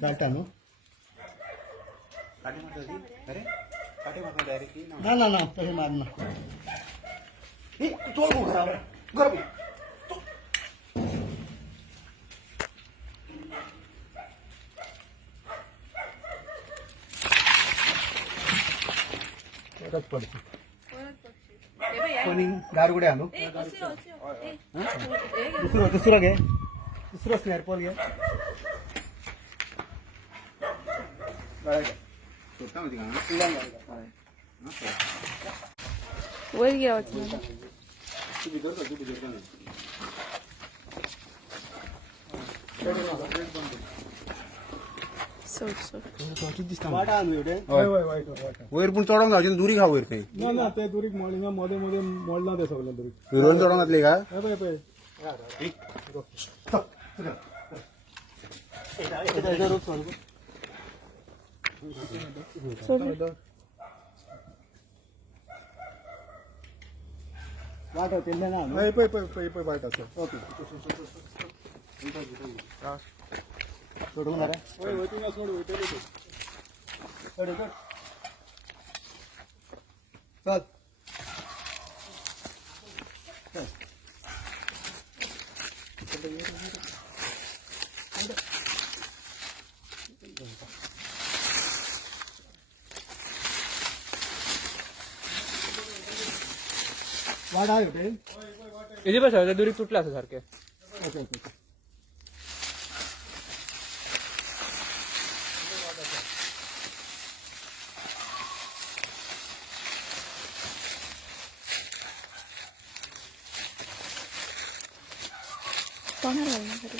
काटानो काटे मारता ती अरे काटे मारता डायरेक्टली ना ना ना तसे मारना ए चोळ गो घर एकच पडतो कोणी दारुगडे आणू दुसरं घे दुसरं स्नेअर पॉल घे छोटा होती का वर घ्यावंच मला तू बिदर कर तू बिदर कर सोड सोड वाटा आणू एवढे वयर पण चढवून जायचे दुरी खा वयर काही ना ना ते दुरीक मळिंगा मध्ये मध्ये मळना ते सगळं दुरीक विरोध चढवून घातले का हे पय वाट होते ना पय पय पय पय पय बायक असं ओके सोडून रे होय होती ना सोड होते चढ चढ चल वाट आहे होते इथे बस दुरी तुटला असं सारखे ओके ओके कोणाला लागणार तरी